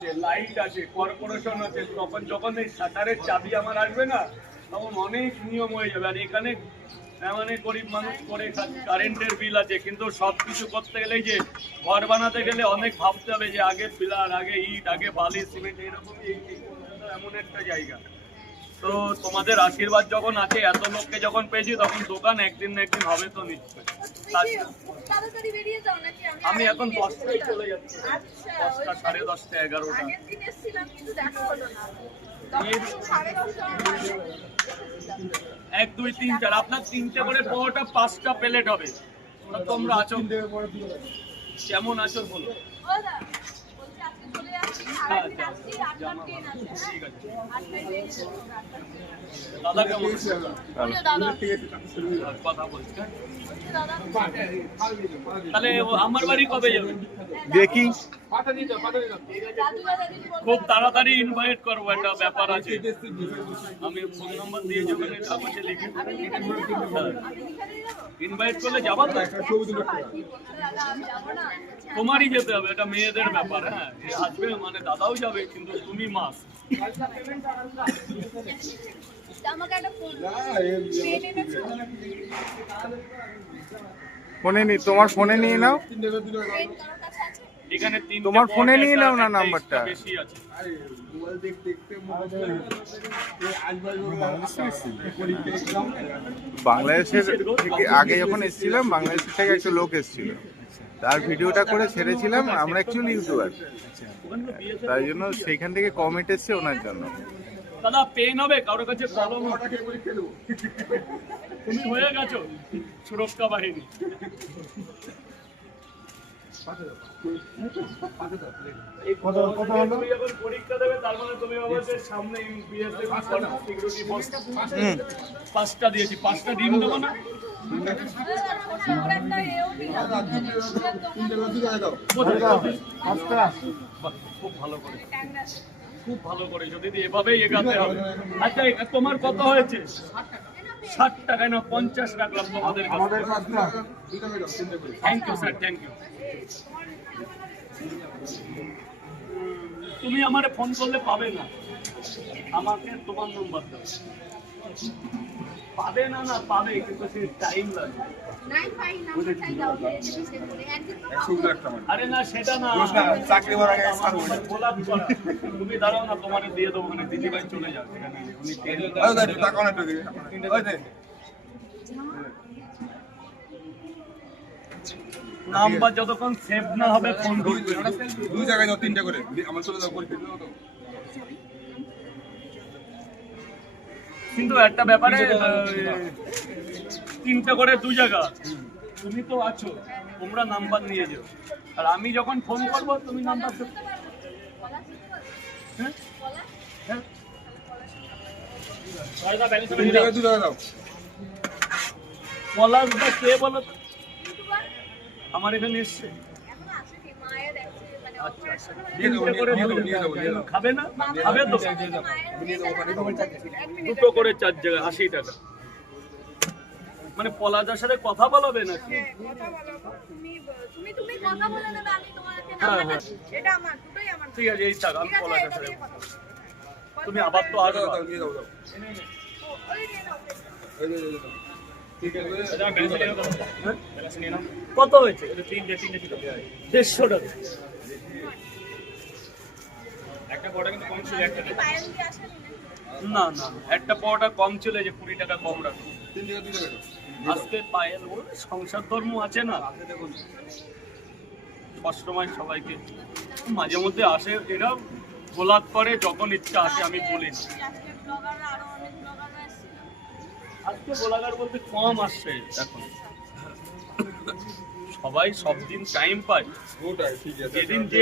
Light আছে, corporation আছে, তখন যখন এই শাটারের চাবি আমার আসবে না, তখন অনেক নিয়ম হয়ে যাবে। আর এখানে মানে গরিব মানুষ করে কারেন্টের বিল আছে, কিন্তু সবকিছু করতে গেলে যে ঘর বানাতে গেলে অনেক ভাবতে হবে যে আগে পিলার, আগে ইট, আগে বালি, সিমেন্ট, এরকম এমন একটা জায়গা। তো তোমাদের আশীর্বাদ যখন আছে, এত লোককে যখন পেয়েছি, তখন দোকান একদিন না একদিন হবে তো নিশ্চয়। আমি এখন 10টায় চলে যাচ্ছি, 10টা, 10:30, 11টা। 1, 2, 3, 4 আপনার 3টে করে পরোটা, 5টা প্লেট হবে। তোমরা আছো, কেমন আছো বলো? দাদা কেমন কথা বলছে? তাহলে আমার বাড়ি কবে যাবে দেখি, খুব তাড়াতাড়ি ইনভাইট করবো, একটা ব্যাপার আছে। আমি ফোন নাম্বার দিয়ে যাবেন, কাগজে লিখে ইনভাইট করলে যাবা তো? তোমারই যেতে হবে, এটা মেয়েদের ব্যাপার। হ্যাঁ, আসবে মানে দাদাও যাবে, কিন্তু তুমি মাস। ফোনে নি, তোমার ফোনে নিয়ে নাও, এখানে তোমার ফোনে নিয়ে নাও না নাম্বারটা। বেশি আছে। বাংলাদেশের থেকে আগে যখন এসেছিলাম, বাংলাদেশের থেকে একটা লোক এসেছিল, তার ভিডিওটা করে ছেড়েছিলাম। আমরা অ্যাকচুয়ালি ইউটিউবার, তাই জন্য সেইখান থেকে কমেন্ট এসছে ওনার জন্য। দাদা পেন হবে কারোর কাছে কলম? তুমি হয়ে গেছো সুরক্ষা বাহিনী। পরীক্ষা দেবে, তার মানে তুমি আমাদের সামনে 5টা দিয়েছি, 5টা ডিম দেবো না? খুব ভালো করে, খুব ভালো করে যদি এভাবেই এগাতে হবে। আচ্ছা, তোমার কত হয়েছে? 60 টাকায় না 50 রাখলাম তোমাদের কাছে। Thank you sir, thank you. তুমি আমারে ফোন করলে পাবে না, আমাকে তোমার নম্বর দাও। পাবে না, না পাবে, কিন্তু সে টাইম লাগবে। আরে না, সেটা না, তুমি দাঁড়াও না, তোমার দিয়ে দেবো। মানে দিদিভাই চলে যাও, নাম্বার যতক্ষণ সেভ না হবে ফোন করবে। 2 জায়গায় দাও, 3টে করে আমার চলে যাও। কিন্তু একটা ব্যাপারে 3টে করে 2 জায়গা। তুমি তো আছো, তোমরা নাম্বার নিয়ে যাও, আর আমি যখন ফোন করবো তুমি নাম্বার পলাশদা কে বলো তো? আমার এখানে এসছে। খাবে না? খাবে তো? 2টো করে 4 জায়গায় 80 টাকা। মানে পলাশদার সাথে কথা বলাবে না? ঠিক আছে, এই টাকা আমি পলাশদার সাথে। তুমি আবার তো আরো কত হয়েছে? 150 টাকা। একটা পরোটা কিন্তু কম ছিল, না না, একটা পরোটা কম ছিল, যে 20 টাকা কম রাখো। আজকে পায়েল সংসার ধর্ম আছে না, সবসময় সবাইকে মাঝে মধ্যে আসে, এরা গোলাপ করে, যখন ইচ্ছা আসে, আমি বলি না। আজকে গোলাগার বলতে কম আসছে এখন, সবাই সব দিন টাইম পায়, যেদিন যে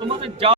তোমাদের যা